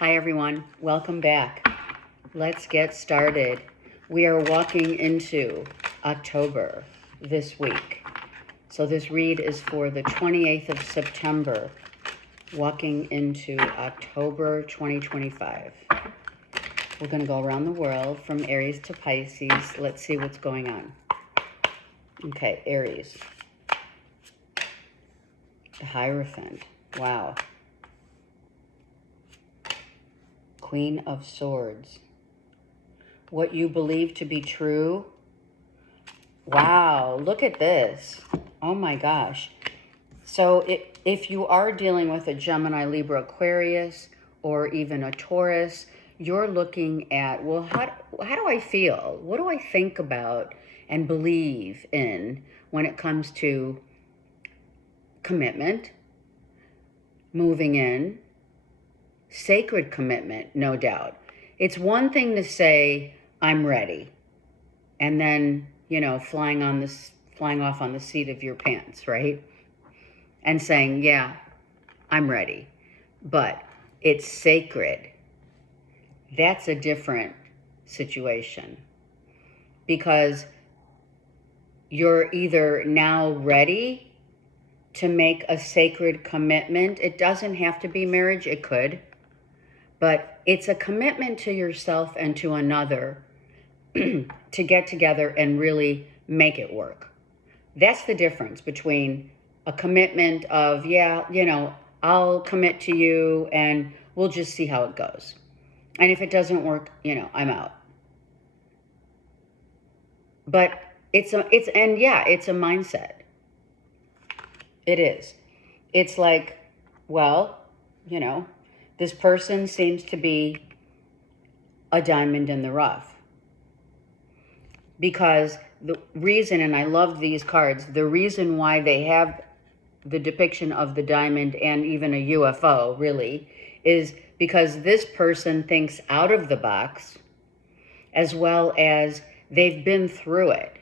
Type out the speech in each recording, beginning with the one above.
Hi everyone, welcome back. Let's get started. We are walking into October this week. So this read is for the 28th of September, walking into October 2025. We're going to go around the world from Aries to Pisces. Let's see what's going on. Okay, Aries. The Hierophant. Wow. Queen of Swords. What you believe to be true. Wow, look at this. Oh my gosh. So if you are dealing with a Gemini, Libra, Aquarius, or even a Taurus, you're looking at, well, how do I feel? What do I think about and believe in when it comes to commitment, moving in, sacred commitment, no doubt. It's one thing to say, I'm ready, and then, flying off on the seat of your pants, right? And saying, yeah, I'm ready. But it's sacred. That's a different situation, because you're either now ready to make a sacred commitment. It doesn't have to be marriage, it could. But it's a commitment to yourself and to another to get together and really make it work. That's the difference between a commitment of, I'll commit to you and we'll just see how it goes. And if it doesn't work, I'm out. But it's a mindset. It is. It's like, well, this person seems to be a diamond in the rough. Because the reason, and I love these cards, the reason why they have the depiction of the diamond and even a UFO, really, is because this person thinks out of the box, as well as they've been through it.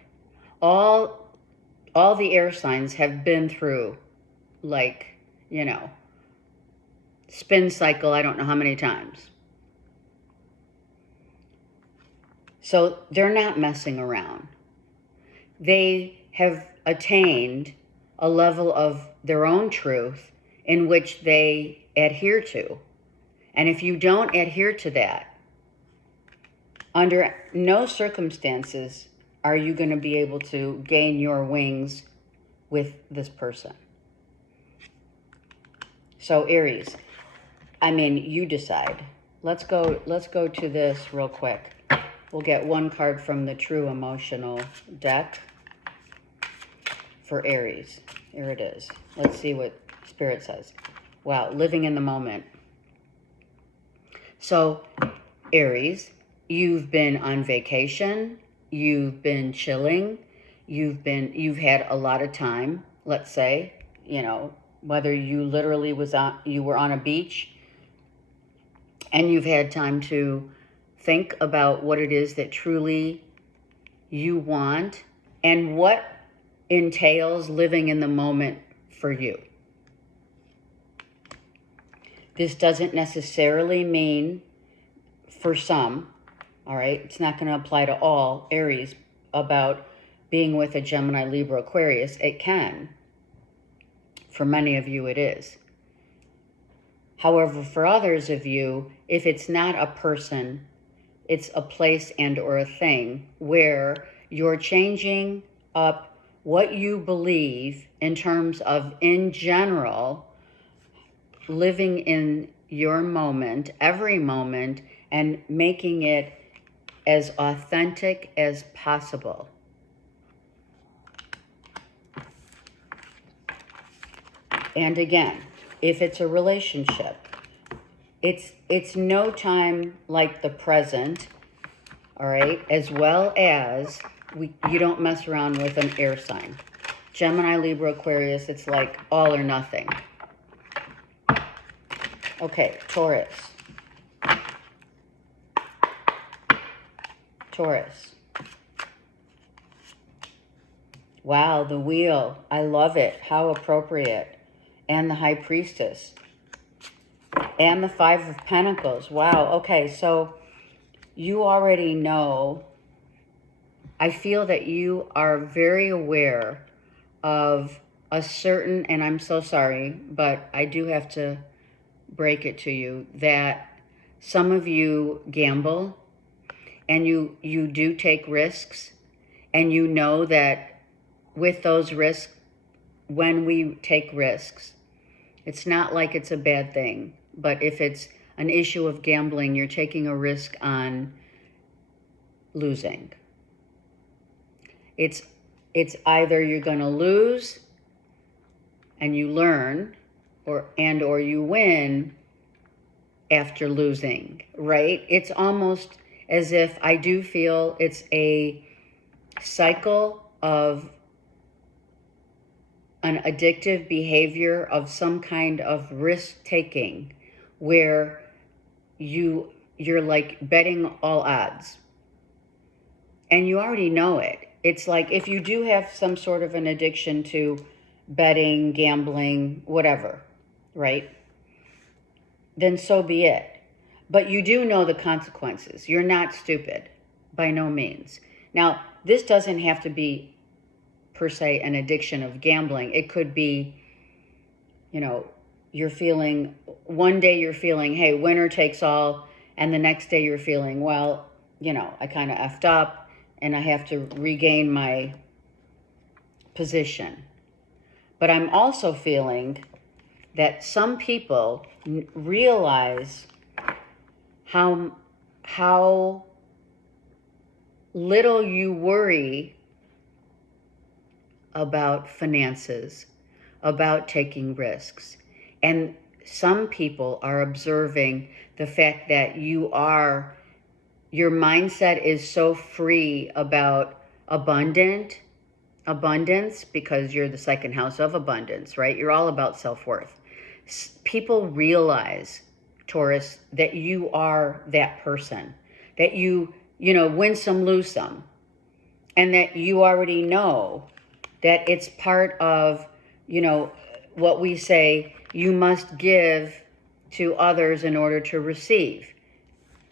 All the air signs have been through, spin cycle, I don't know how many times. So they're not messing around. They have attained a level of their own truth in which they adhere to. And if you don't adhere to that, under no circumstances are you going to be able to gain your wings with this person. So Aries, you decide. Let's go to this real quick. We'll get one card from the True Emotional deck for Aries. Here it is. Let's see what Spirit says. Wow, living in the moment. So, Aries, you've been on vacation, you've been chilling, you've had a lot of time, let's say, whether you literally you were on a beach and you've had time to think about what it is that truly you want and what entails living in the moment for you. This doesn't necessarily mean, for some, all right, it's not going to apply to all Aries, about being with a Gemini, Libra, Aquarius. It can. For many of you, it is. However, for others of you, if it's not a person, it's a place and or a thing where you're changing up what you believe in terms of, in general, living in your moment, every moment, and making it as authentic as possible. And again, if it's a relationship, it's no time like the present, all right? As well as you don't mess around with an air sign. Gemini, Libra, Aquarius, it's like all or nothing. Okay, Taurus. Taurus. Wow, the wheel. I love it. How appropriate. And the High Priestess. And the Five of Pentacles. Wow. Okay, so you already know. I feel that you are very aware of a certain, and I'm so sorry, but I do have to break it to you, that some of you gamble and you do take risks, and you know that with those risks, when we take risks, it's not like it's a bad thing, but if it's an issue of gambling, you're taking a risk on losing. It's either you're going to lose and you learn, or you win after losing, right? It's almost as if I do feel it's a cycle of an addictive behavior of some kind of risk taking, where you're like betting all odds, and you already know it. It's like if you do have some sort of an addiction to betting, gambling, whatever, right? Then so be it. But you do know the consequences. You're not stupid, by no means. Now, this doesn't have to be per se an addiction of gambling. It could be, you're feeling, one day you're feeling, hey, winner takes all, and the next day you're feeling, well, I kind of effed up and I have to regain my position. But I'm also feeling that some people realize how little you worry about finances, about taking risks. And some people are observing the fact that your mindset is so free about abundance, because you're the second house of abundance, right? You're all about self-worth. People realize, Taurus, that you are that person, that you win some, lose some, and that you already know that it's part of, what we say, you must give to others in order to receive,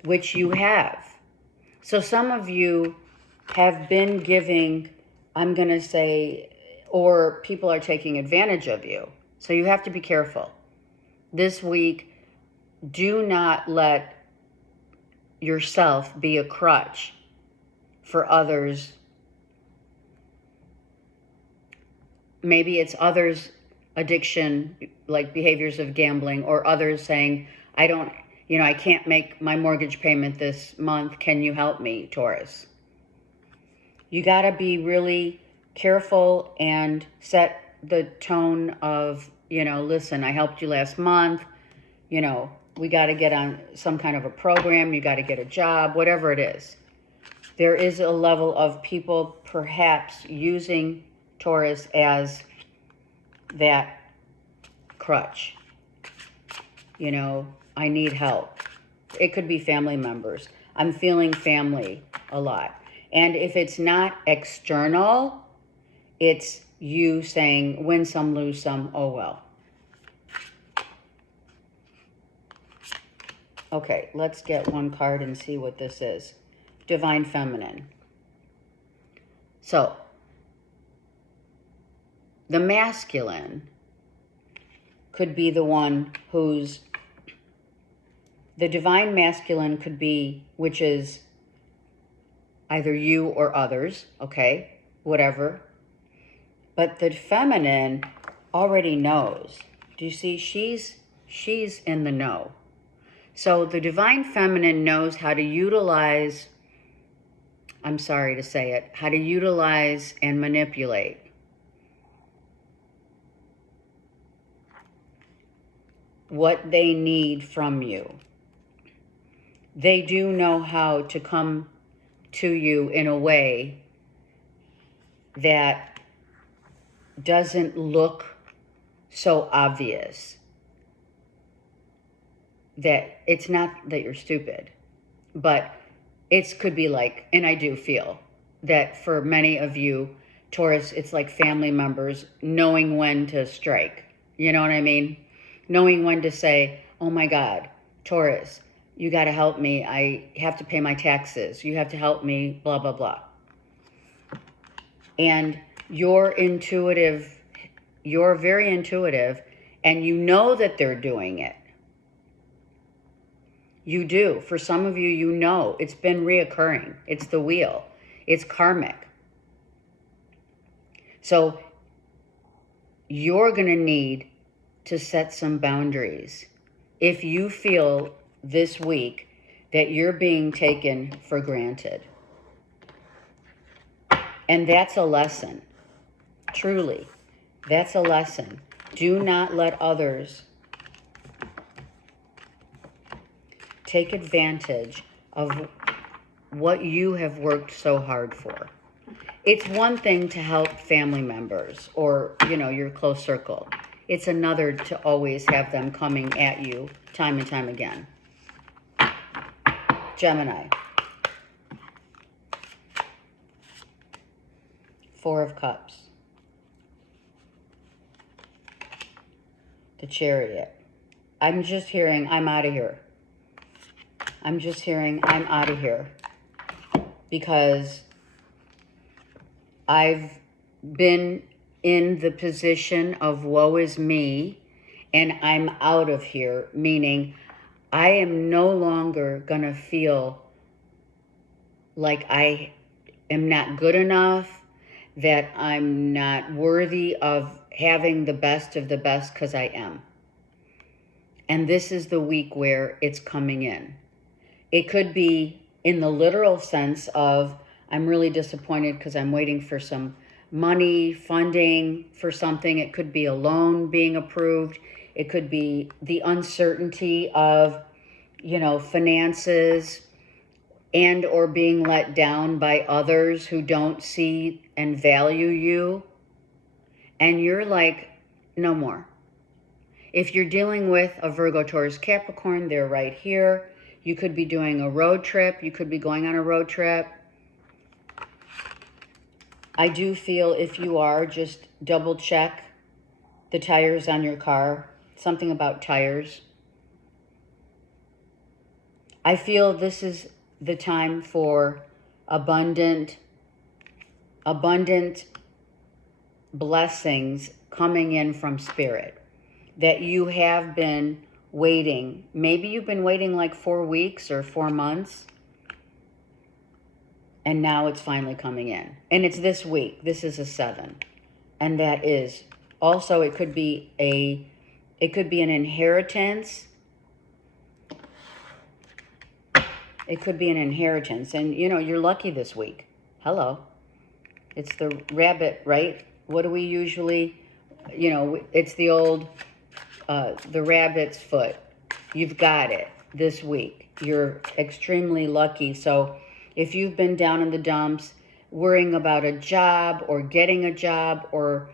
which you have. So some of you have been giving, I'm going to say, or people are taking advantage of you. So you have to be careful. This week, do not let yourself be a crutch for others. Maybe it's others' addiction, like behaviors of gambling, or others saying, I can't make my mortgage payment this month. Can you help me, Taurus? You got to be really careful and set the tone of, listen, I helped you last month. We got to get on some kind of a program. You got to get a job, whatever it is. There is a level of people perhaps using Taurus as that crutch. I need help. It could be family members. I'm feeling family a lot. And if it's not external, it's you saying, win some, lose some, oh well. Okay, let's get one card and see what this is. Divine Feminine. So, the masculine could be the one who's, the divine masculine could be, which is either you or others, okay, whatever. But the feminine already knows. Do you see? She's in the know. So the divine feminine knows how to utilize, I'm sorry to say it, how to utilize and manipulate what they need from you. They do know how to come to you in a way that doesn't look so obvious. That it's not that you're stupid, but it could be like, and I do feel that for many of you, Taurus, it's like family members knowing when to strike. You know what I mean? Knowing when to say, oh my God, Taurus, you got to help me. I have to pay my taxes. You have to help me, blah, blah, blah. And you're very intuitive, and you know that they're doing it. You do. For some of you, you know. It's been reoccurring. It's the wheel. It's karmic. So you're going to need to set some boundaries if you feel this week that you're being taken for granted. And that's a lesson. Truly, that's a lesson. Do not let others take advantage of what you have worked so hard for. It's one thing to help family members or, your close circle. It's another to always have them coming at you time and time again. Gemini. 4 of Cups. The Chariot. I'm just hearing, I'm out of here. I'm just hearing, I'm out of here. Because I've been in the position of woe is me, and I'm out of here, meaning I am no longer going to feel like I am not good enough, that I'm not worthy of having the best of the best, because I am. And this is the week where it's coming in. It could be in the literal sense of, I'm really disappointed because I'm waiting for some money, funding for something. It could be a loan being approved. It could be the uncertainty of, finances, and or being let down by others who don't see and value you. And you're like, no more. If you're dealing with a Virgo, Taurus, Capricorn, they're right here. You could be doing a road trip. You could be going on a road trip. I do feel if you are, just double check the tires on your car. Something about tires. I feel this is the time for abundant blessings coming in from Spirit that you have been waiting. Maybe you've been waiting like 4 weeks or 4 months. And now it's finally coming in. And it's this week. This is a 7. And that is also, it could be an inheritance. It could be an inheritance. And, you're lucky this week. Hello. It's the rabbit, right? What do we usually, it's the old, the rabbit's foot. You've got it this week. You're extremely lucky. So if you've been down in the dumps, worrying about a job or getting a job or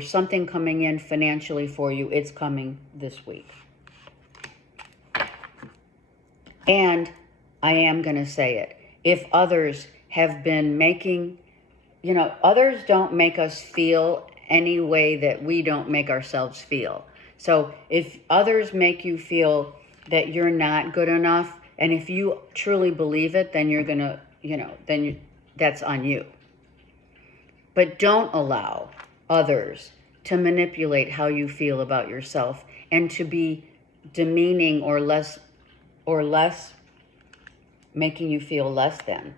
something coming in financially for you, it's coming this week. And I am going to say it. If others have been making, others don't make us feel any way that we don't make ourselves feel. So if others make you feel that you're not good enough, and if you truly believe it, then you're going to, that's on you. But don't allow others to manipulate how you feel about yourself and to be demeaning or less making you feel less than.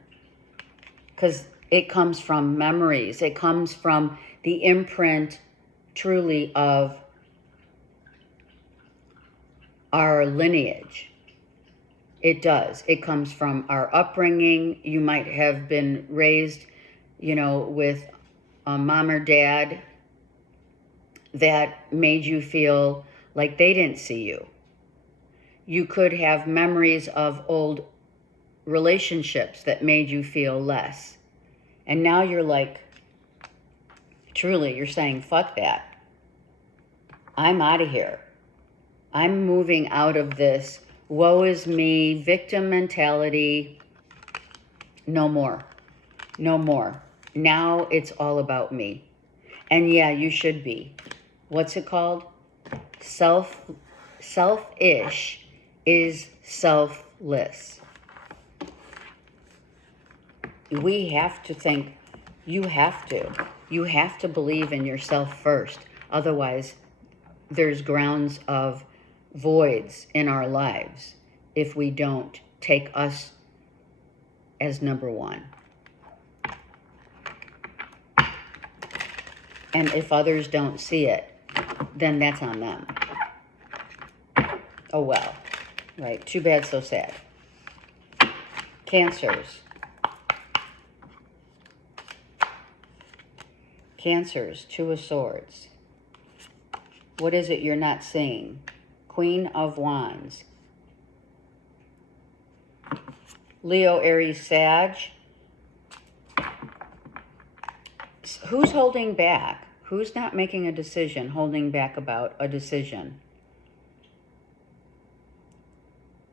Because it comes from memories. It comes from the imprint truly of our lineage. It does. It comes from our upbringing. You might have been raised, with a mom or dad that made you feel like they didn't see you. You could have memories of old relationships that made you feel less. And now you're like, truly, you're saying, fuck that. I'm out of here. I'm moving out of this woe is me, victim mentality. No more. No more. Now it's all about me. And yeah, you should be. What's it called? Selfish is selfless. We have to think, you have to believe in yourself first. Otherwise, there's grounds of voids in our lives if we don't take us as number one. And if others don't see it, then that's on them. Oh well, right? Too bad, so sad. Cancers. Cancers, Two of Swords. What is it you're not seeing? Queen of Wands. Leo, Aries, Sag. Who's holding back? Who's not making a decision, holding back about a decision?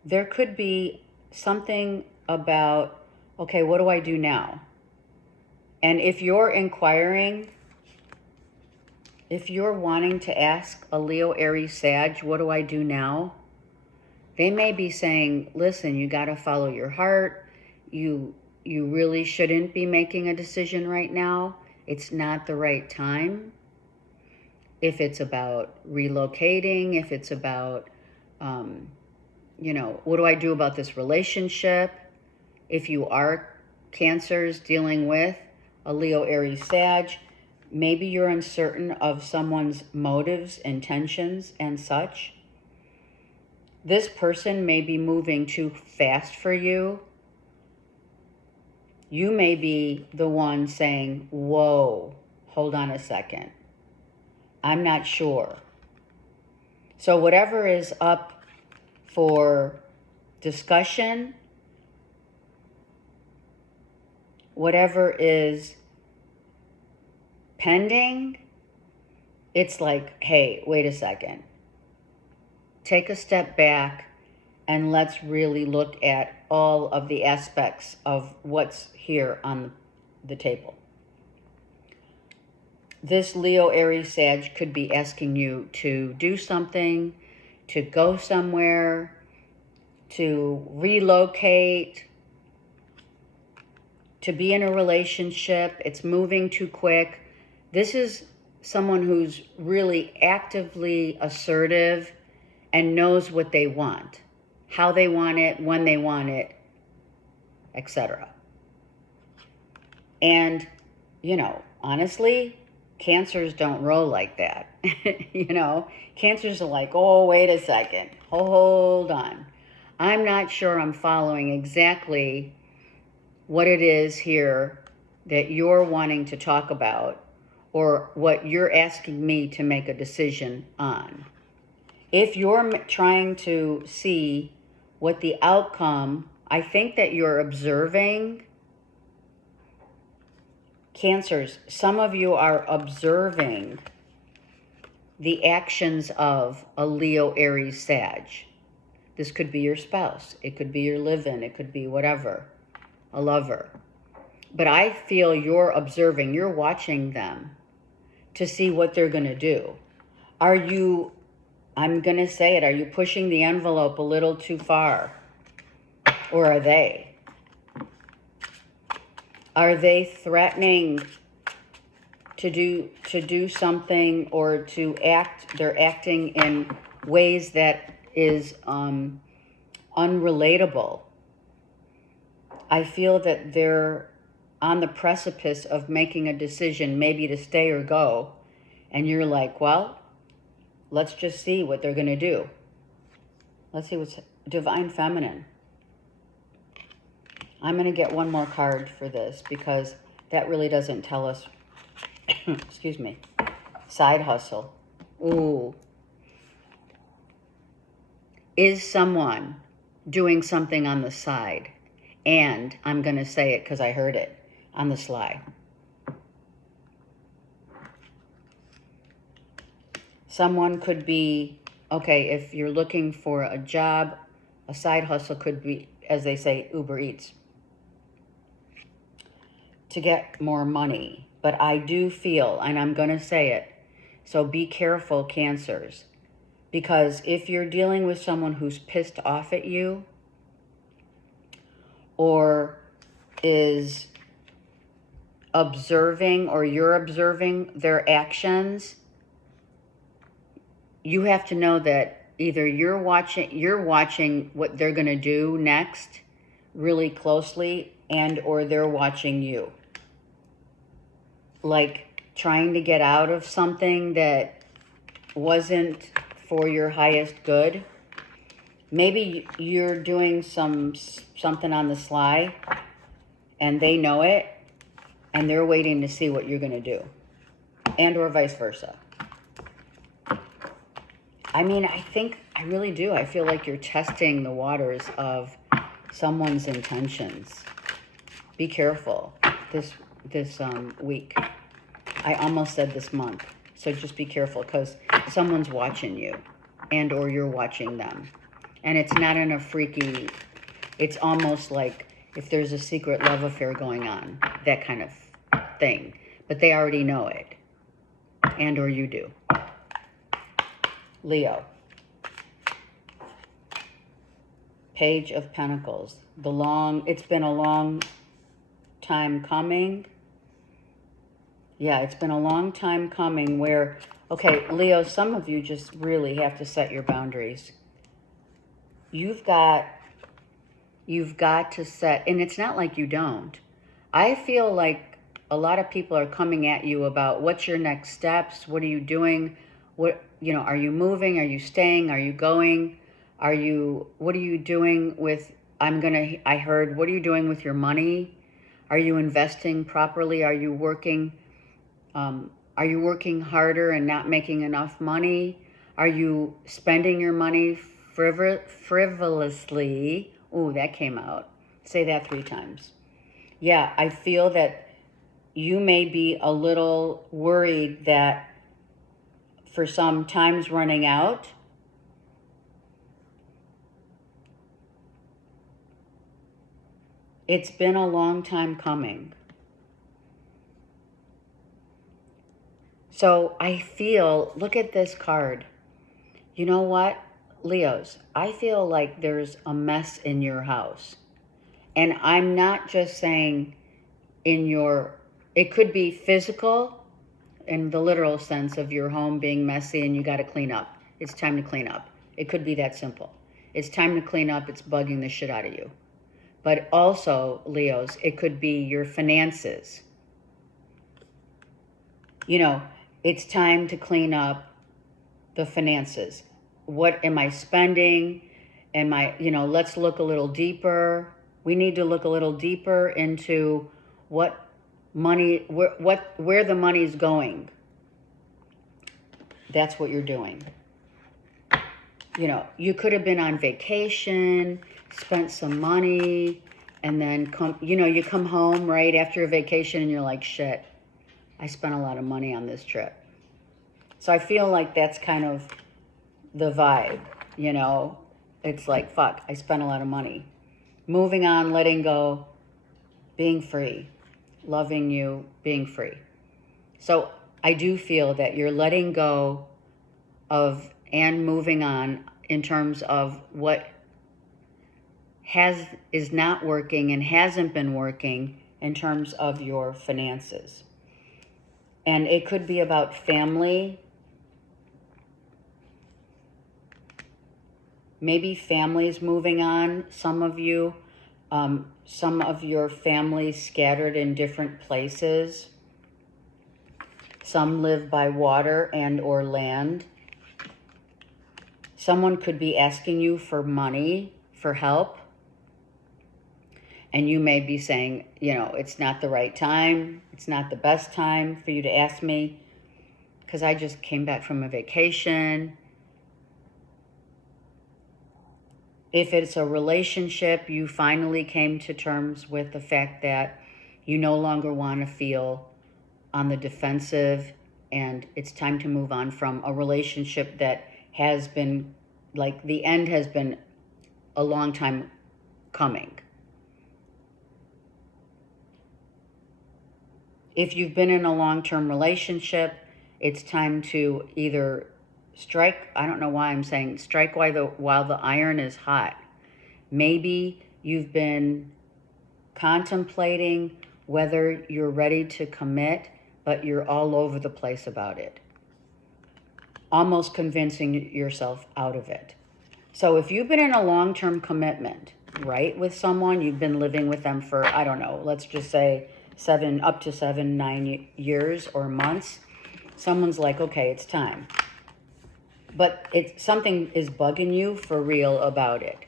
There could be something about, okay, what do I do now? And if you're inquiring, if you're wanting to ask a Leo, Aries, Sag, what do I do now? They may be saying, listen, you got to follow your heart. You really shouldn't be making a decision right now. It's not the right time. If it's about relocating, if it's about, what do I do about this relationship? If you are Cancers dealing with a Leo, Aries, Sag, maybe you're uncertain of someone's motives, intentions, and such. This person may be moving too fast for you. You may be the one saying, whoa, hold on a second. I'm not sure. So whatever is up for discussion, whatever is pending, it's like, hey, wait a second. Take a step back and let's really look at all of the aspects of what's here on the table. This Leo, Aries, Sag could be asking you to do something, to go somewhere, to relocate, to be in a relationship. It's moving too quick. This is someone who's really actively assertive and knows what they want, how they want it, when they want it, etc. And, honestly, Cancers don't roll like that. Cancers are like, oh, wait a second. Hold on. I'm not sure I'm following exactly what it is here that you're wanting to talk about or what you're asking me to make a decision on. If you're trying to see what the outcome, I think that you're observing. Cancers, some of you are observing the actions of a Leo, Aries, Sag. This could be your spouse. It could be your live-in. It could be whatever, a lover. But I feel you're observing, you're watching them to see what they're going to do. Are you, I'm going to say it, are you pushing the envelope a little too far? Or are they? Are they threatening to do something or to act? They're acting in ways that is unrelatable. I feel that they're on the precipice of making a decision, maybe to stay or go. And you're like, well, let's just see what they're going to do. Let's see what's Divine Feminine. I'm going to get one more card for this because that really doesn't tell us, excuse me, side hustle. Ooh. Is someone doing something on the side? And I'm going to say it because I heard it on the sly. Someone could be, okay, if you're looking for a job, a side hustle could be, as they say, Uber Eats, to get more money. But I do feel, and I'm going to say it, so be careful, Cancers. Because if you're dealing with someone who's pissed off at you or is observing, or you're observing their actions, you have to know that either you're watching what they're going to do next really closely, and or they're watching you. Like trying to get out of something that wasn't for your highest good. Maybe you're doing something on the sly and they know it and they're waiting to see what you're going to do, and or vice versa. I mean, I really do. I feel like you're testing the waters of someone's intentions. Be careful this week. I almost said this month. So just be careful, because someone's watching you, and or you're watching them. And it's not in a freaky, it's almost like if there's a secret love affair going on, that kind of thing. But they already know it, and or you do. Leo. Page of Pentacles. It's been a long time coming. Yeah, it's been a long time coming where, okay, Leo, some of you just really have to set your boundaries. You've got to set, and it's not like you don't. I feel like a lot of people are coming at you about what's your next steps, what are you doing, are you moving, are you staying, are you going, what are you doing with, I heard, what are you doing with your money? Are you investing properly? Are you working harder and not making enough money? Are you spending your money frivolously? Ooh, that came out. Say that 3 times. Yeah, I feel that you may be a little worried that for some time's running out. It's been a long time coming. So I feel, look at this card. You know what, Leos? I feel like there's a mess in your house. And I'm not just saying it could be physical in the literal sense of your home being messy and you got to clean up. It's time to clean up. It could be that simple. It's time to clean up. It's bugging the shit out of you. But also, Leos, it could be your finances. It's time to clean up the finances. What am I spending? Let's look a little deeper. We need to look a little deeper into where the money's going. That's what you're doing. You could have been on vacation, spent some money, and then you come home right after a vacation and you're like, shit, I spent a lot of money on this trip. So I feel like that's kind of the vibe, It's like, fuck, I spent a lot of money. Moving on, letting go, being free, loving you, being free. So I do feel that you're letting go of and moving on in terms of what is not working and hasn't been working in terms of your finances. And it could be about family. Maybe families moving on. Some of you, some of your families scattered in different places. Some live by water and or land. Someone could be asking you for money, for help. And you may be saying, it's not the right time. It's not the best time for you to ask me because I just came back from a vacation. If it's a relationship, you finally came to terms with the fact that you no longer want to feel on the defensive, and it's time to move on from a relationship that has been, like, the end has been a long time coming. If you've been in a long-term relationship, it's time to either strike, I don't know why I'm saying strike while the iron is hot. Maybe you've been contemplating whether you're ready to commit, but you're all over the place about it, almost convincing yourself out of it. So if you've been in a long-term commitment, right, with someone, you've been living with them for, I don't know, let's just say up to 7, 9 years or months, someone's like, okay, it's time. But something is bugging you for real about it.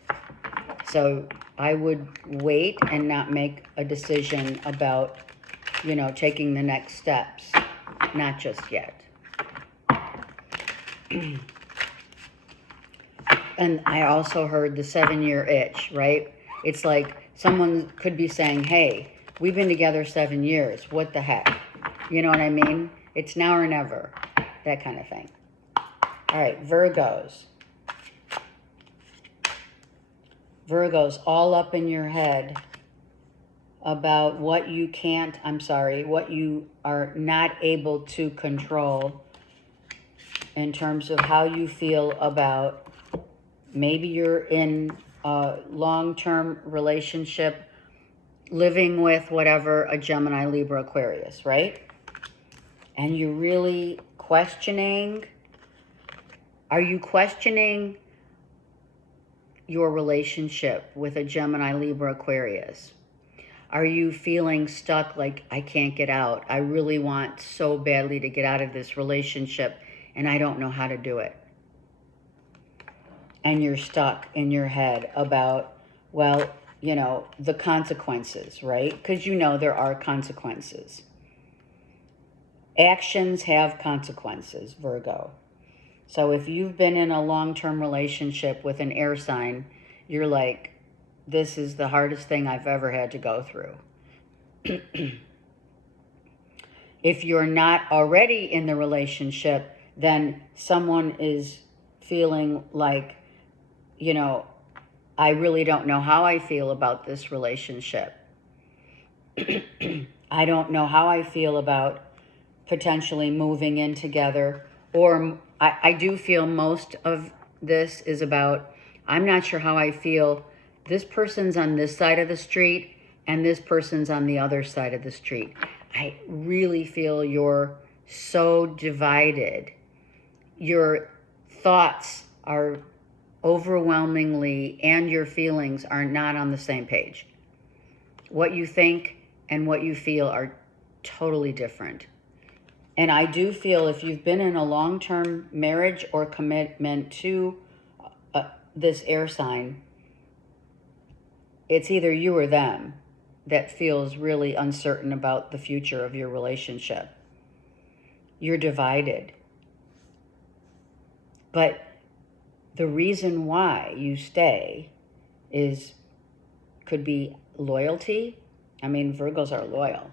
So I would wait and not make a decision about, taking the next steps. Not just yet. And I also heard the 7-year itch, right? It's like someone could be saying, hey, we've been together 7 years. What the heck? You know what I mean? It's now or never. That kind of thing. All right, Virgos. Virgos, all up in your head about what you what you are not able to control in terms of how you feel about, maybe you're in a long-term relationship, living with whatever, a Gemini, Libra, Aquarius, right? And you're really questioning, are you questioning your relationship with a Gemini, Libra, Aquarius? Are you feeling stuck, like, I can't get out? I really want so badly to get out of this relationship, and I don't know how to do it. And you're stuck in your head about, well, the consequences, right? Because there are consequences. Actions have consequences, Virgo. So if you've been in a long-term relationship with an air sign, you're like, this is the hardest thing I've ever had to go through. If you're not already in the relationship, then someone is feeling like, I really don't know how I feel about this relationship. I don't know how I feel about potentially moving in together. Or I do feel most of this is about, I'm not sure how I feel. This person's on this side of the street and this person's on the other side of the street. I really feel you're so divided. Your thoughts are overwhelmingly, and your feelings are not on the same page. What you think and what you feel are totally different. And I do feel if you've been in a long-term marriage or commitment to this air sign, it's either you or them that feels really uncertain about the future of your relationship. You're divided. But the reason why you stay could be loyalty. I mean, Virgos are loyal.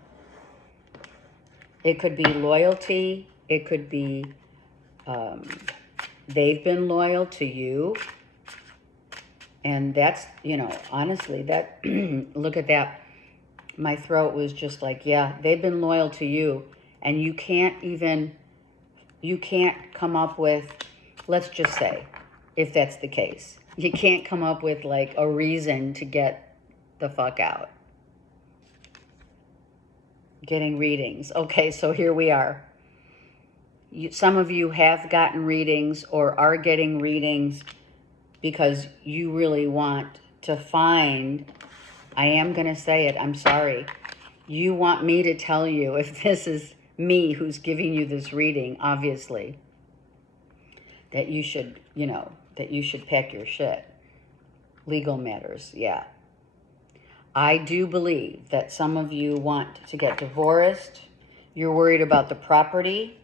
It could be loyalty. It could be they've been loyal to you. And that's, honestly, that, look at that. My throat was just like, yeah, they've been loyal to you. And you can't come up with, let's just say, if that's the case, you can't come up with like a reason to get the fuck out. Getting readings. Okay, so here we are. Some of you have gotten readings or are getting readings because you really want to find, I am going to say it, I'm sorry. You want me to tell you, if this is me who's giving you this reading, obviously, that you should, that you should pack your shit. Legal matters, yeah. I do believe that some of you want to get divorced. You're worried about the property.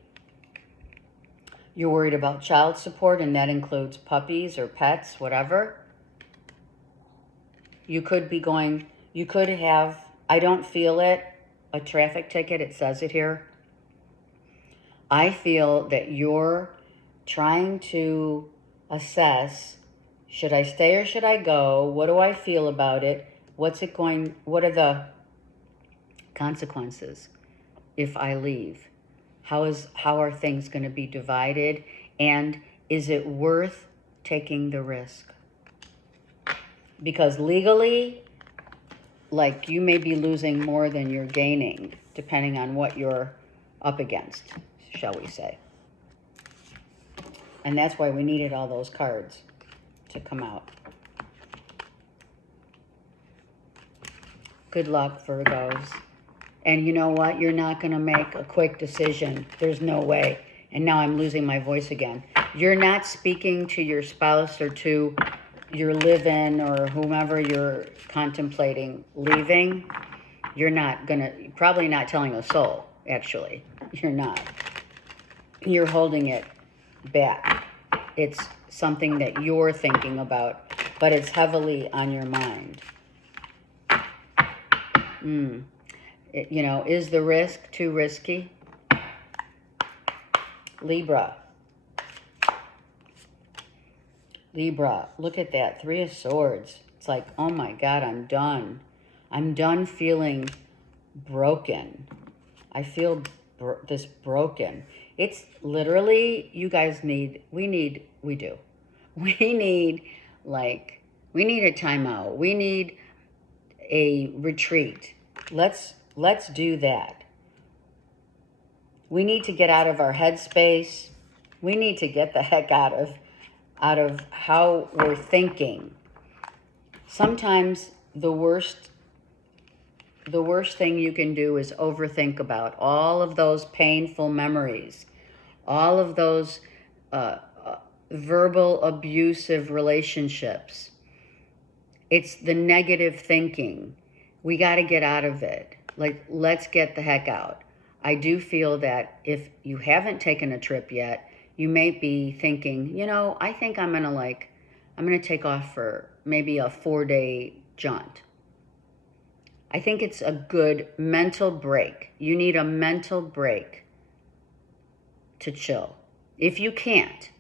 You're worried about child support, and that includes puppies or pets, whatever. You could be going, you could have, I don't feel it, a traffic ticket, it says it here. I feel that you're trying to assess, should I stay or should I go? What do I feel about it? What are the consequences if I leave? How are things going to be divided? And is it worth taking the risk? Because legally, like, you may be losing more than you're gaining, depending on what you're up against, shall we say. And that's why we needed all those cards to come out. Good luck, Virgos. And you know what? You're not going to make a quick decision. There's no way. And now I'm losing my voice again. You're not speaking to your spouse or to your live-in or whomever you're contemplating leaving. You're not going to, probably not telling a soul, actually. You're not. You're holding it back. It's something that you're thinking about, but it's heavily on your mind. You know, is the risk too risky? Libra. Libra, look at that. 3 of Swords. It's like, oh my God, I'm done. I'm done feeling broken. I feel this broken. It's literally, you guys need, we need like, we need a timeout. We need a retreat. Let's do that. We need to get out of our headspace. We need to get the heck out of how we're thinking. Sometimes the worst thing you can do is overthink about all of those painful memories, all of those verbal abusive relationships. It's the negative thinking. We got to get out of it. Like, let's get the heck out. I do feel that if you haven't taken a trip yet, you may be thinking, you know, I think I'm going to take off for maybe a 4-day jaunt. I think it's a good mental break. You need a mental break to chill. If you can't,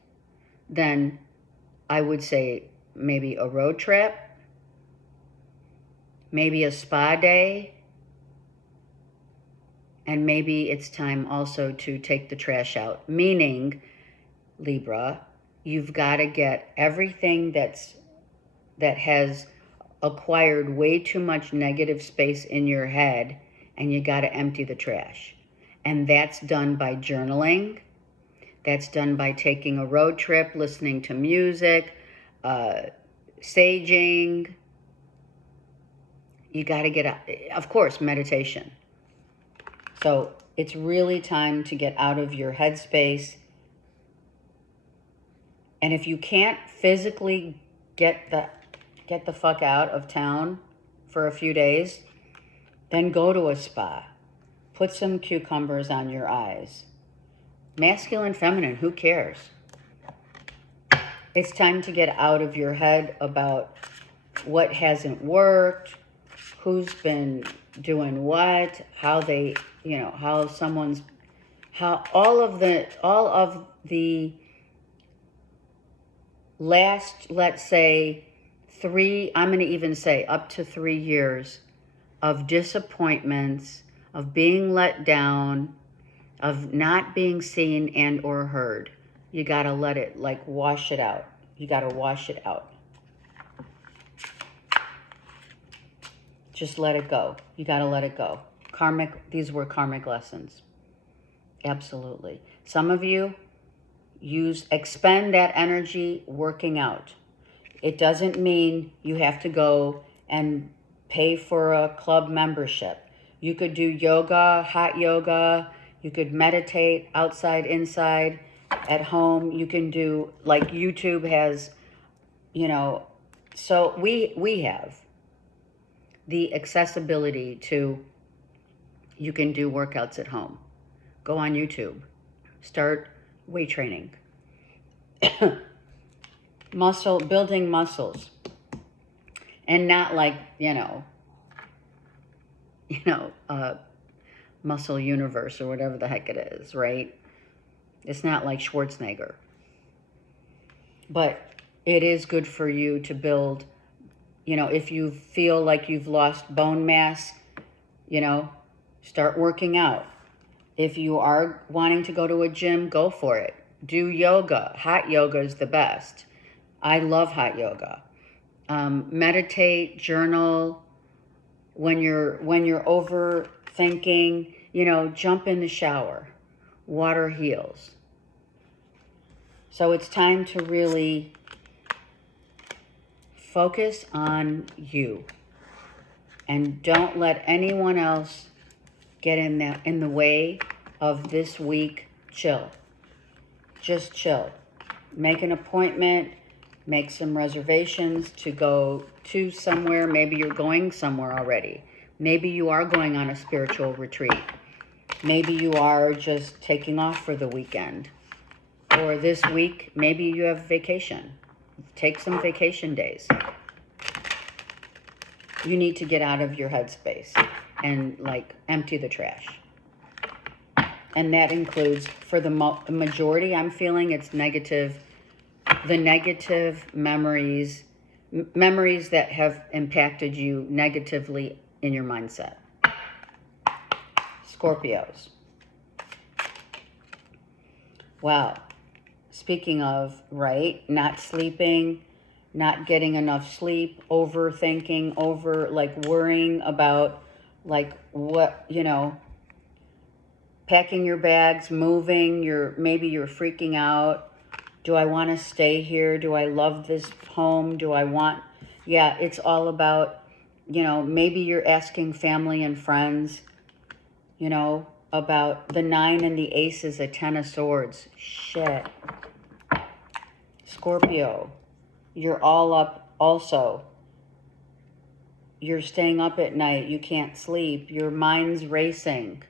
then I would say maybe a road trip, maybe a spa day, and maybe it's time also to take the trash out. Meaning, Libra, you've got to get everything that has acquired way too much negative space in your head, and you got to empty the trash. And that's done by journaling. That's done by taking a road trip, listening to music, saging. You got to get out. Of course, meditation. So it's really time to get out of your headspace. And if you can't physically get the fuck out of town for a few days, then go to a spa. Put some cucumbers on your eyes. Masculine, feminine, who cares? It's time to get out of your head about what hasn't worked, who's been doing what, how they, you know, how all of the last, let's say, I'm going to even say up to 3 years of disappointments, of being let down, of not being seen and or heard. You got to let it, like, wash it out. You got to wash it out. Just let it go. You got to let it go. These were karmic lessons. Absolutely. Some of you expend that energy working out. It doesn't mean you have to go and pay for a club membership. You could do yoga, hot yoga. You could meditate outside, inside, at home. You can do, like, YouTube has, you know, so we have the accessibility to, you can do workouts at home. Go on YouTube. Start weight training. Building muscles. And not like, Muscle Universe or whatever the heck it is, right? It's not like Schwarzenegger. But it is good for you to build, if you feel like you've lost bone mass, start working out. If you are wanting to go to a gym, go for it. Do yoga. Hot yoga is the best. I love hot yoga. Meditate, journal. When you're overthinking, jump in the shower. Water heals. So it's time to really focus on you, and don't let anyone else get in the way of this week. Chill. Just chill. Make an appointment, make some reservations to go to somewhere. Maybe you're going somewhere already. Maybe you are going on a spiritual retreat. Maybe you are just taking off for the weekend. Or this week, maybe you have vacation. Take some vacation days. You need to get out of your headspace and empty the trash. And that includes, for the majority, I'm feeling it's negative. The negative memories that have impacted you negatively in your mindset. Scorpios. Wow. Speaking of, right, not sleeping, not getting enough sleep, overthinking, worrying about what, packing your bags, moving, maybe you're freaking out. Do I want to stay here? Do I love this home? It's all about, maybe you're asking family and friends, about the 9 and the ace is a 10 of swords. Shit. Scorpio, you're all up also. You're staying up at night. You can't sleep. Your mind's racing.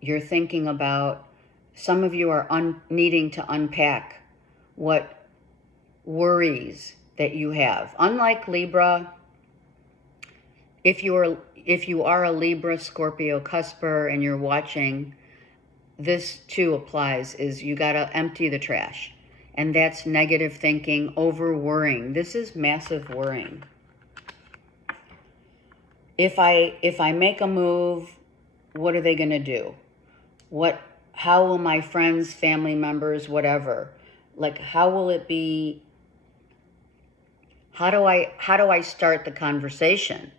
You're thinking about, some of you are needing to unpack what worries that you have. Unlike Libra, if you are a Libra, Scorpio, cusper, and you're watching, this too applies, is you got to empty the trash. And that's negative thinking, over worrying. This is massive worrying. If I make a move, what are they going to do? How will my friends, family members, whatever, how will it be? How do I start the conversation?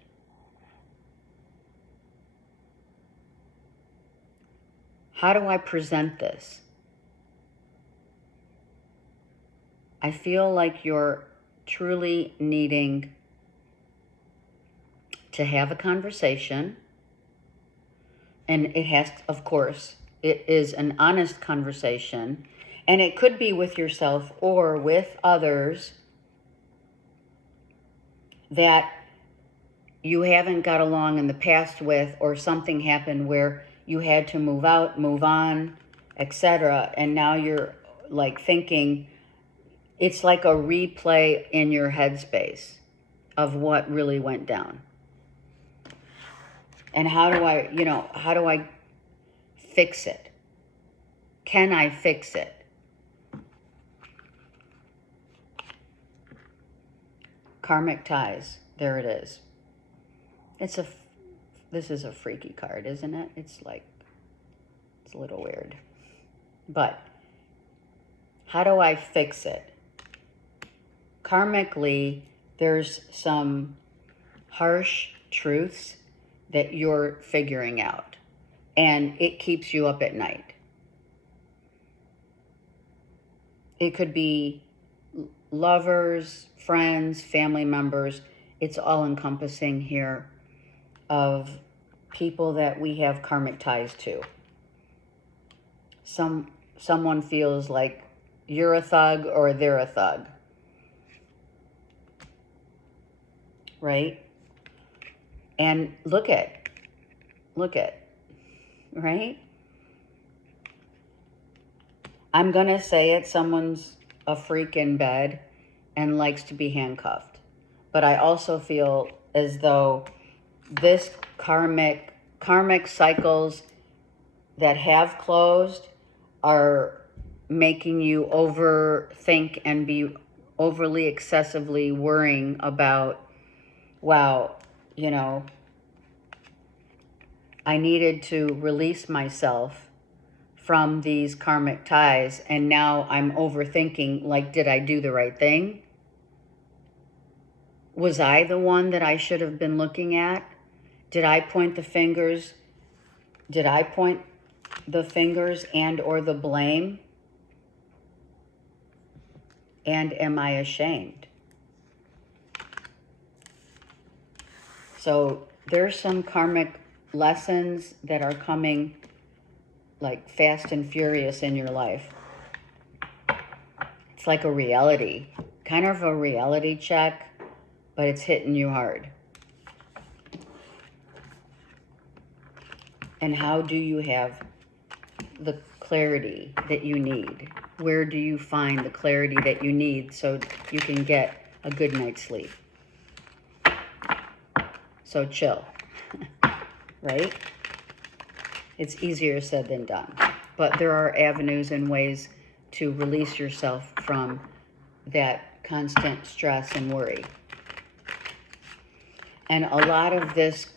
How do I present this? I feel like you're truly needing to have a conversation. And it has, of course, it is an honest conversation. And it could be with yourself or with others that you haven't got along in the past with, or something happened where you had to move out, move on, etc. And now you're thinking, it's like a replay in your headspace of what really went down. And how do I fix it? Can I fix it? Karmic ties. There it is. This is a freaky card, isn't it? It's a little weird. But how do I fix it? Karmically, there's some harsh truths that you're figuring out, and it keeps you up at night. It could be lovers, friends, family members. It's all encompassing here of people that we have karmic ties to. Someone feels like you're a thug or they're a thug. Right? And look at, right? I'm going to say it, someone's a freak in bed and likes to be handcuffed. But I also feel as though this karmic cycles that have closed are making you overthink and be overly excessively worrying about, wow, I needed to release myself from these karmic ties, and now I'm overthinking, like, did I do the right thing? Was I the one that I should have been looking at? Did I point the fingers? Did I point the fingers and or the blame? And am I ashamed? So there's some karmic lessons that are coming like fast and furious in your life. It's like a reality, kind of a reality check, but it's hitting you hard. And how do you have the clarity that you need? Where do you find the clarity that you need so you can get a good night's sleep? So chill, right? It's easier said than done. But there are avenues and ways to release yourself from that constant stress and worry. And a lot of this,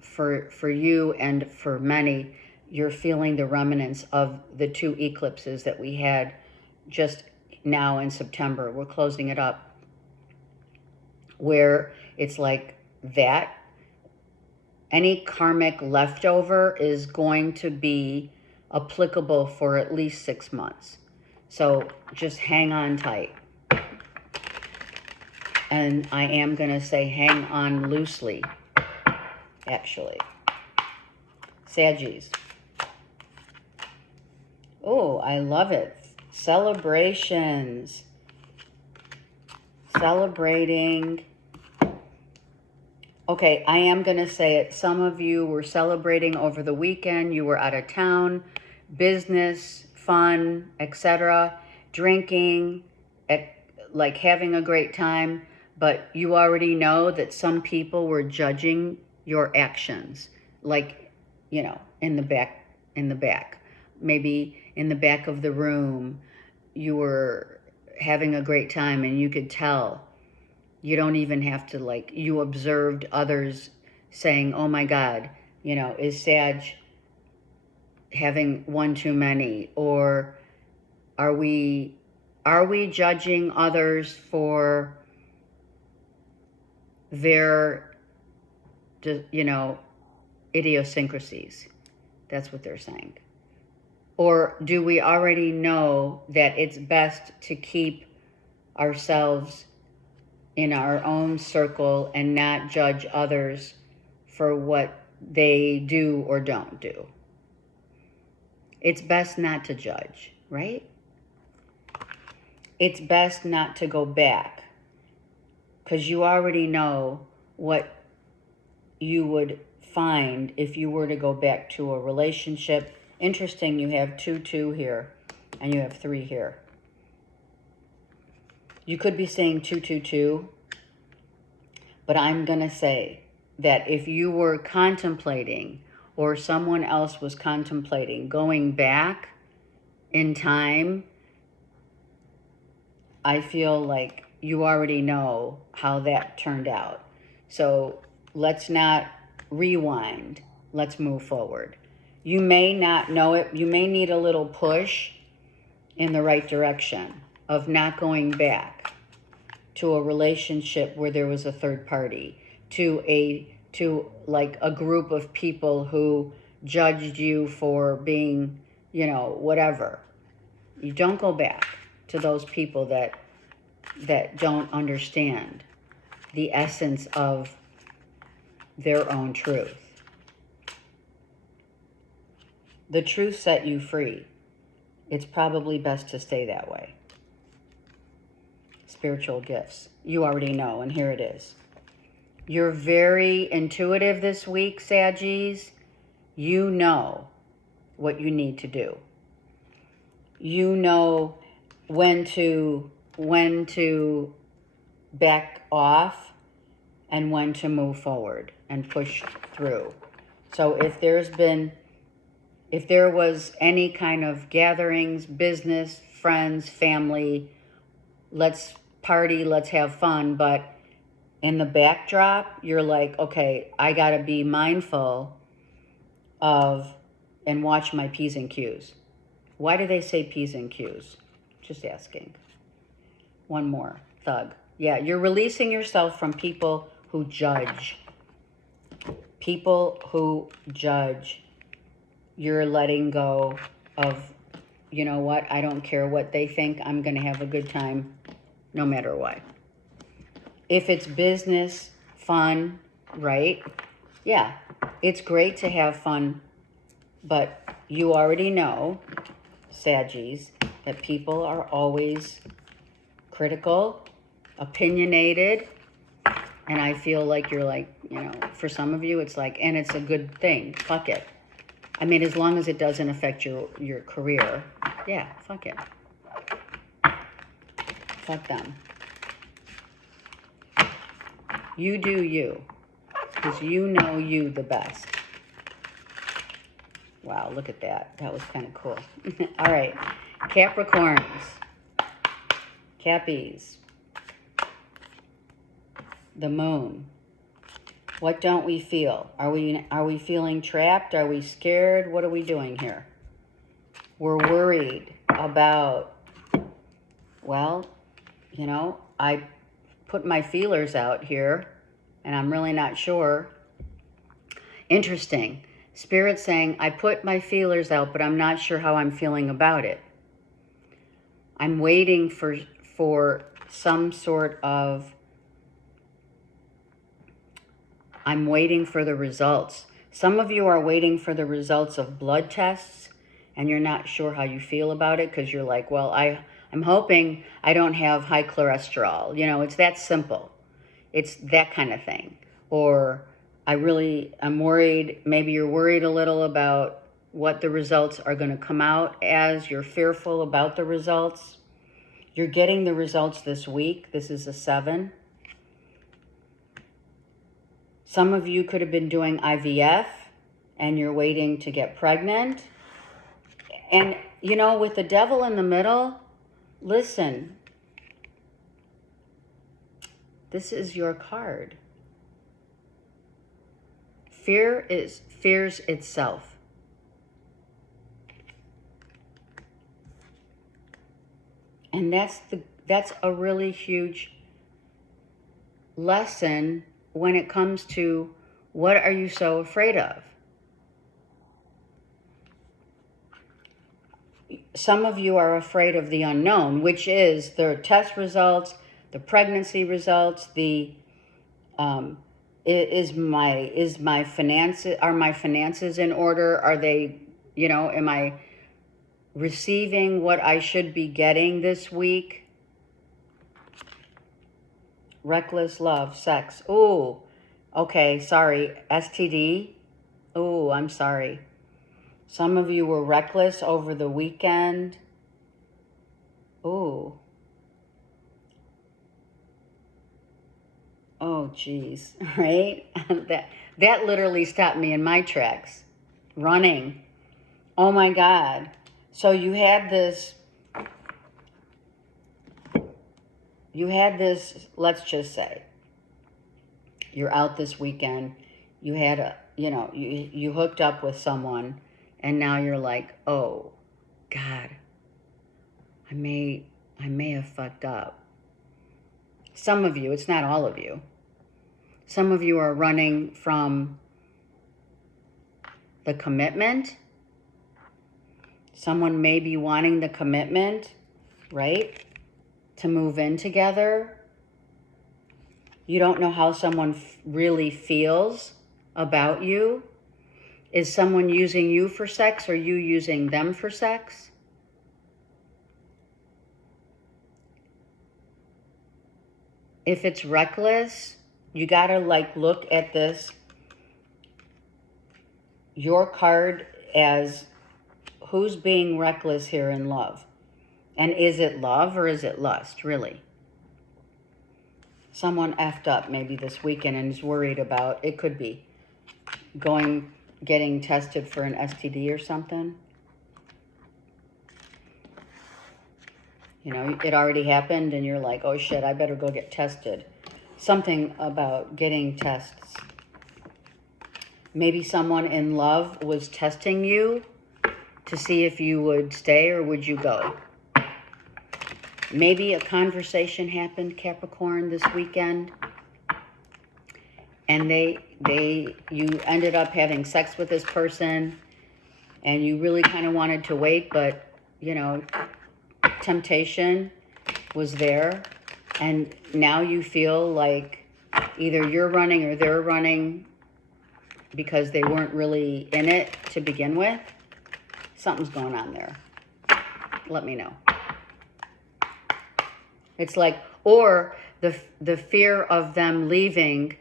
for you and for many, you're feeling the remnants of the 2 eclipses that we had just now in September. We're closing it up, where it's like that. Any karmic leftover is going to be applicable for at least 6 months. So just hang on tight. And I am going to say hang on loosely, actually. Saggies. Oh, I love it. Celebrations. Celebrating. Okay, I am going to say it. Some of you were celebrating over the weekend. You were out of town, business, fun, etc., drinking, like having a great time. But you already know that some people were judging your actions, like, you know, in the back, maybe in the back of the room, you were having a great time and you could tell. You don't even have to, like, you observed others saying, oh my God, you know, is Sag having one too many? Or are we judging others for their, you know, idiosyncrasies? That's what they're saying. Or do we already know that it's best to keep ourselves in our own circle and not judge others for what they do or don't do? It's best not to judge, right? It's best not to go back, because you already know what you would find if you were to go back to a relationship. Interesting, you have 2 here and you have 3 here. You could be saying 222, but I'm going to say that if you were contemplating, or someone else was contemplating going back in time, I feel like you already know how that turned out. So let's not rewind. Let's move forward. You may not know it. You may need a little push in the right direction of not going back to a relationship where there was a third party, to like a group of people who judged you for being, you know, whatever. You don't go back to those people that don't understand the essence of their own truth. The truth set you free. It's probably best to stay that way. Spiritual gifts. You already know, and here it is. You're very intuitive this week, Saggies. You know what you need to do. You know when to back off and when to move forward and push through. So if there was any kind of gatherings, business, friends, family, let's party, let's have fun, but in the backdrop, you're like, okay, I gotta be mindful of and watch my P's and Q's. Why do they say P's and Q's? Just asking. One more. Thug. Yeah, you're releasing yourself from people who judge. People who judge. You're letting go of, you know what, I don't care what they think. I'm going to have a good time no matter what. If it's business, fun, right? Yeah, it's great to have fun, but you already know, Saggies, that people are always critical, opinionated, and I feel like you're like, you know, for some of you, it's like, and it's a good thing. Fuck it. I mean, as long as it doesn't affect your career, yeah, fuck it. Fuck them. You do you, because you know you the best. Wow, look at that. That was kind of cool. All right, Capricorns, Cappies, the moon. What don't we feel? Are we feeling trapped? Are we scared? What are we doing here? We're worried about, well, you know, I put my feelers out here and I'm really not sure. Interesting. Spirit saying, I put my feelers out, but I'm not sure how I'm feeling about it. I'm waiting for some sort of, I'm waiting for the results. Some of you are waiting for the results of blood tests and you're not sure how you feel about it because you're like, well, I'm hoping I don't have high cholesterol. You know, it's that simple. It's that kind of thing. Or I'm worried, maybe you're worried a little about what the results are going to come out as. You're fearful about the results. You're getting the results this week. This is a 7. Some of you could have been doing IVF and you're waiting to get pregnant. And, you know, with the devil in the middle, listen, this is your card. Fear fears itself. And that's a really huge lesson when it comes to what are you so afraid of? Some of you are afraid of the unknown, which is the test results, the pregnancy results, the are my finances in order? Are they, you know, am I receiving what I should be getting this week? Reckless love, sex. Ooh, okay, sorry. STD. Ooh, I'm sorry. Some of you were reckless over the weekend. Ooh. Oh, geez, right? that literally stopped me in my tracks. Running. Oh, my God. So you had this, let's just say, you're out this weekend, you had you hooked up with someone, and now you're like, oh, God, I may have fucked up. Some of you, it's not all of you. Some of you are running from the commitment. Someone may be wanting the commitment, right? To move in together. You don't know how someone really feels about you. Is someone using you for sex or you using them for sex? If it's reckless, you gotta like look at this, your card, as who's being reckless here in love. And is it love or is it lust, really? Someone effed up maybe this weekend and is worried about, it could be getting tested for an STD or something. You know, it already happened and you're like, oh shit, I better go get tested. Something about getting tests. Maybe someone in love was testing you to see if you would stay or would you go. Maybe a conversation happened, Capricorn, this weekend, and you ended up having sex with this person, and you really kind of wanted to wait, but, you know, temptation was there, and now you feel like either you're running or they're running because they weren't really in it to begin with. Something's going on there. Let me know. It's like, or the fear of them leaving,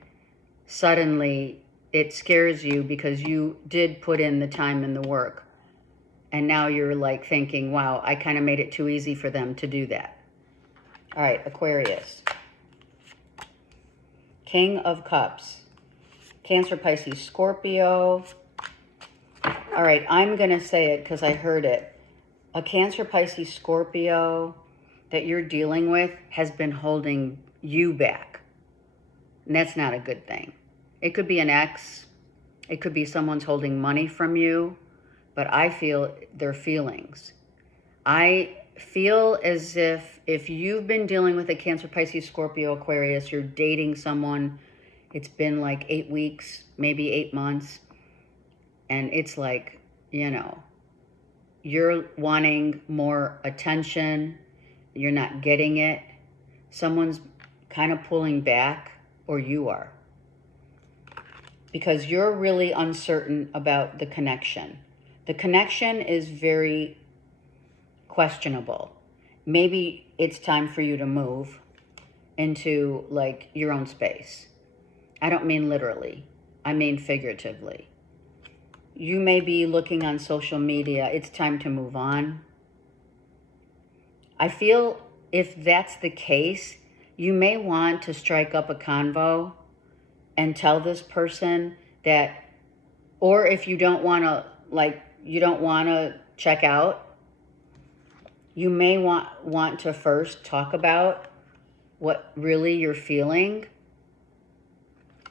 suddenly it scares you because you did put in the time and the work. And now you're like thinking, wow, I kind of made it too easy for them to do that. All right, Aquarius. King of Cups. Cancer, Pisces, Scorpio. All right, I'm going to say it because I heard it. A Cancer, Pisces, Scorpio that you're dealing with has been holding you back. And that's not a good thing. It could be an ex. It could be someone's holding money from you. But I feel their feelings. I feel as if you've been dealing with a Cancer, Pisces, Scorpio, Aquarius, you're dating someone, it's been like 8 weeks, maybe 8 months, and it's like, you know, you're wanting more attention, you're not getting it, someone's kind of pulling back, or you are. Because you're really uncertain about the connection. The connection is very questionable. Maybe it's time for you to move into like your own space. I don't mean literally. I mean figuratively. You may be looking on social media. It's time to move on. I feel if that's the case, you may want to strike up a convo and tell this person that, or if you don't want to, like, you don't want to check out, you may want to first talk about what really you're feeling,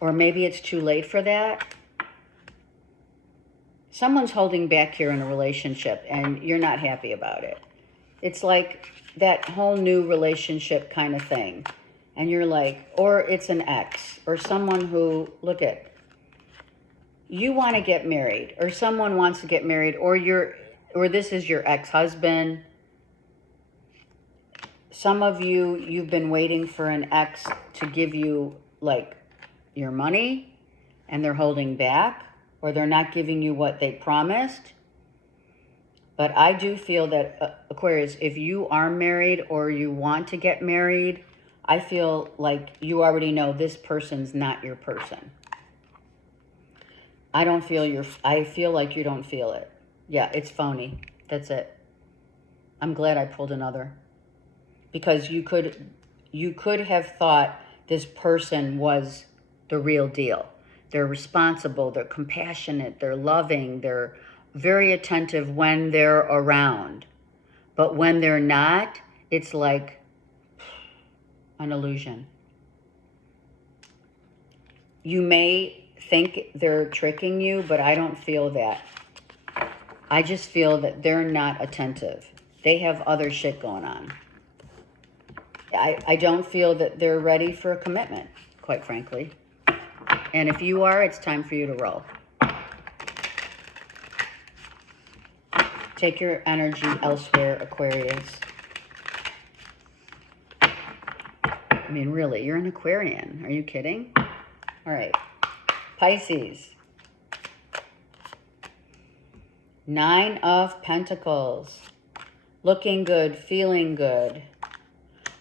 or maybe it's too late for that. Someone's holding back here in a relationship and you're not happy about it. It's like that whole new relationship kind of thing. And you're like, or it's an ex or someone who, look at, you want to get married, or someone wants to get married, or this is your ex-husband. Some of you, you've been waiting for an ex to give you like your money and they're holding back, or they're not giving you what they promised. But I do feel that, Aquarius, if you are married or you want to get married, I feel like you already know this person's not your person. I feel like you don't feel it. Yeah, it's phony. That's it. I'm glad I pulled another. Because you could have thought this person was the real deal. They're responsible, they're compassionate, they're loving, they're very attentive when they're around. But when they're not, it's like an illusion. You may think they're tricking you, but I don't feel that. I just feel that they're not attentive. They have other shit going on. I don't feel that they're ready for a commitment, quite frankly. And if you are, it's time for you to roll. Take your energy elsewhere, Aquarius. I mean, really, you're an Aquarian. Are you kidding? All right. Pisces. 9 of Pentacles. Looking good, feeling good.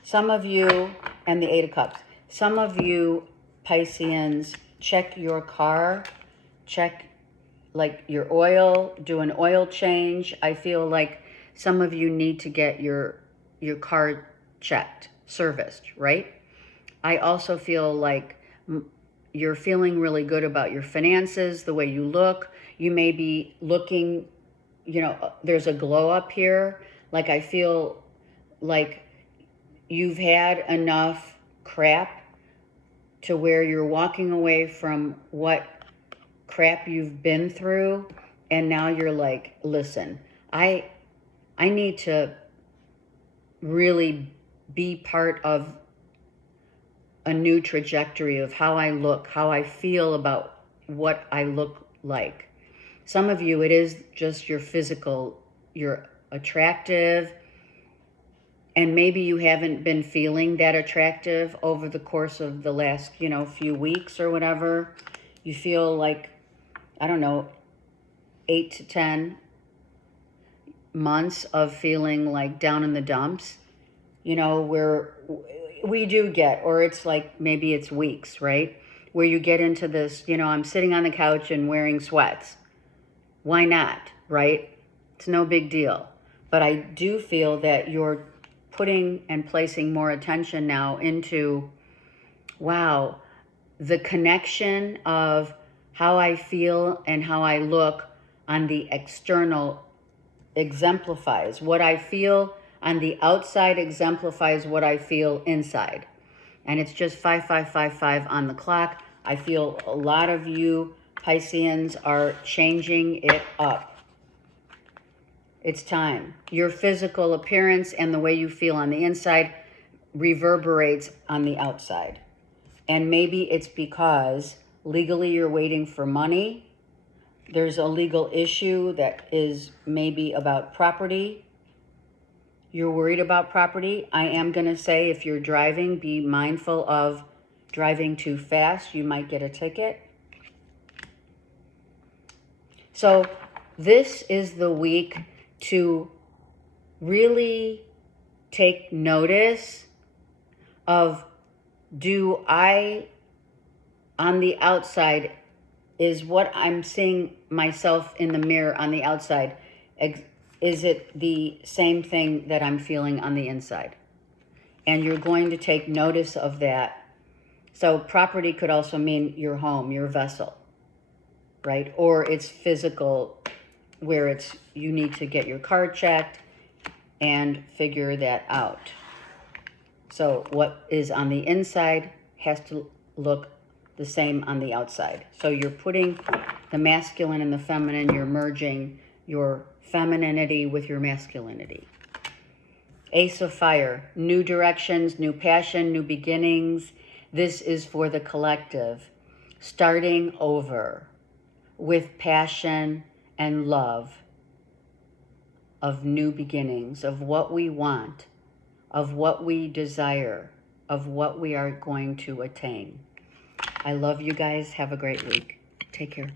Some of you, and the 8 of Cups. Some of you Pisceans, check your car, check like your oil, do an oil change. I feel like some of you need to get your car checked, serviced, right? I also feel like you're feeling really good about your finances, the way you look. You may be looking, you know, there's a glow up here. Like I feel like you've had enough crap to where you're walking away from what crap you've been through, and now you're like, listen, I need to really be part of a new trajectory of how I look, how I feel about what I look like. Some of you, it is just your physical, you're attractive, and maybe you haven't been feeling that attractive over the course of the last, few weeks or whatever. You feel like, I don't know, 8 to 10 months of feeling like down in the dumps, where we do get, or it's like maybe it's weeks, right? Where you get into this, I'm sitting on the couch and wearing sweats. Why not, right? It's no big deal. But I do feel that you're putting and placing more attention now into, wow, the connection of how I feel and how I look on the external exemplifies what I feel on the outside, exemplifies what I feel inside. And it's just 5555 on the clock. I feel a lot of you Pisceans are changing it up. It's time. Your physical appearance and the way you feel on the inside reverberates on the outside. And maybe it's because legally you're waiting for money. There's a legal issue that is maybe about property. You're worried about property. I am going to say, if you're driving, be mindful of driving too fast. You might get a ticket. So this is the week to really take notice of, do I, on the outside, is what I'm seeing myself in the mirror on the outside, is it the same thing that I'm feeling on the inside? And you're going to take notice of that. So property could also mean your home, your vessel, right? Or it's physical, where it's, you need to get your car checked and figure that out. So what is on the inside has to look the same on the outside. So you're putting the masculine and the feminine, you're merging your femininity with your masculinity. Ace of Fire, new directions, new passion, new beginnings. This is for the collective. Starting over with passion and love of new beginnings, of what we want, of what we desire, of what we are going to attain. I love you guys. Have a great week. Take care.